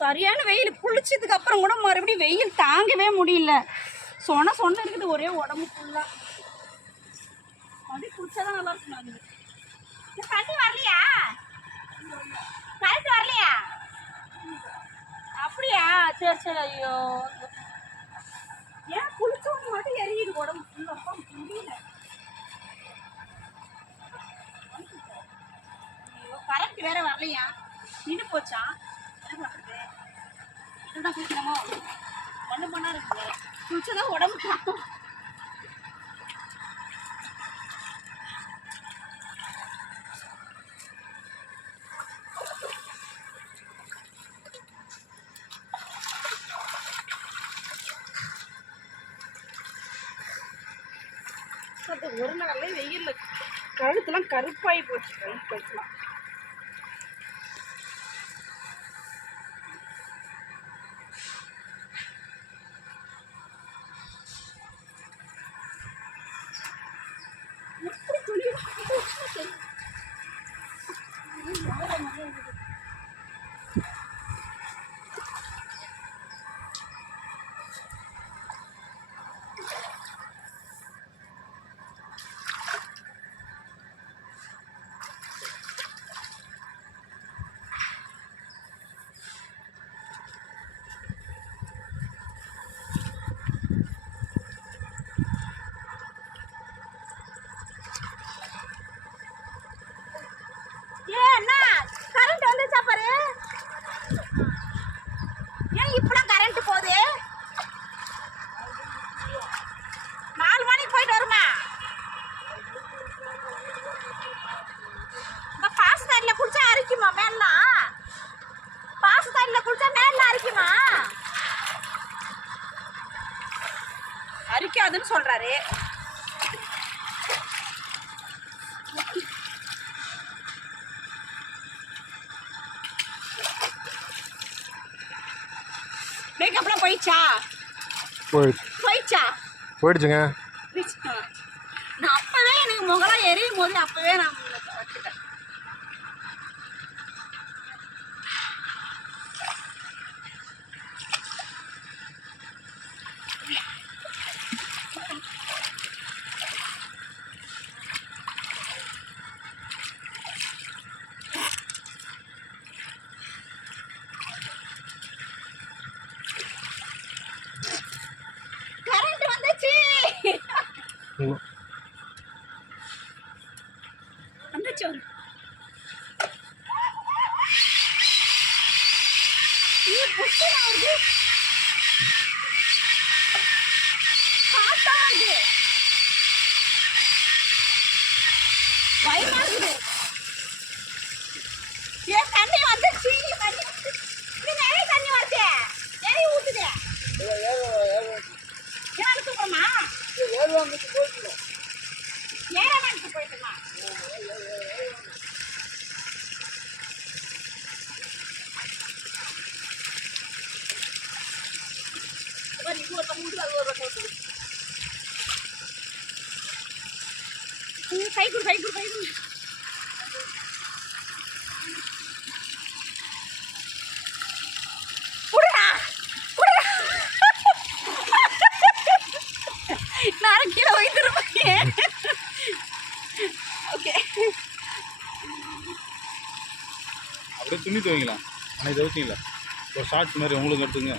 சரியான வெயில் குளிச்சதுக்கு அப்புறம் கூட மறுபடியும் வெயில் தாங்கவே முடியல. சொன்ன சொன்ன இருக்குது ஒரே உடம்பு ஃபுல்லாக மறுபடியும் குளிச்சாதான் நல்லா இருக்கும் தண்ணி வரலையா? கரண்ட் வரலையா? அப்படியா? சரி சரி ஐயோ. ஏன் குளிச்சவங்க மட்டும் எரியுது உடம்பு ஃபுல்லாக முடியல. ஐயோ கரண்ட் வேற வரலையா? நின்று போச்சா? இதுதான் குளிக்கணுமோ ஒன்று மணி நேரம் இருக்குது குளிச்சதான் உடம்பு ஒரு நாள்ல வெயில்ல கழுத்துலாம் கருப்பாகி போச்சு கழுத்து கழுத்துலாம். Thank you. ஏன் இப்பலாம் கரண்ட் போகுது? நாலு மணிக்கு போயிட்டு வருமா? இந்த பாச தண்ணியில் குடிச்சா அரிக்குமா மேலாம் பாச தண்ணியில் குடிச்சா மேல அரிக்குமா? அரிக்காதுன்னு சொல்றாரு. மேக்கப்லாம் போயிடுச்சா போயிடுச்சு போயிடுச்சா போயிடுச்சுங்க போயிடுச்சா நான் அப்பவே எனக்கு முகலாம் எரியும் போது அப்பவே நான் ஊத்துது. ஏன் தூக்குறமா ஏறாமட்டு போயிட்டுமா ஒரு இது ஒரு பக்கம் ஊத்துது, அது ஒரு பக்கம் ஊத்துது. கை கொடு கை கொடு கை கொடு கீழே வைத்திருப்பேன் ஓகே அப்படியே துணி துவைங்களா ஆனால் இதை வச்சிங்களா ஒரு ஷார்ட்ஸ் மாதிரி உங்களுக்கு எடுத்துங்க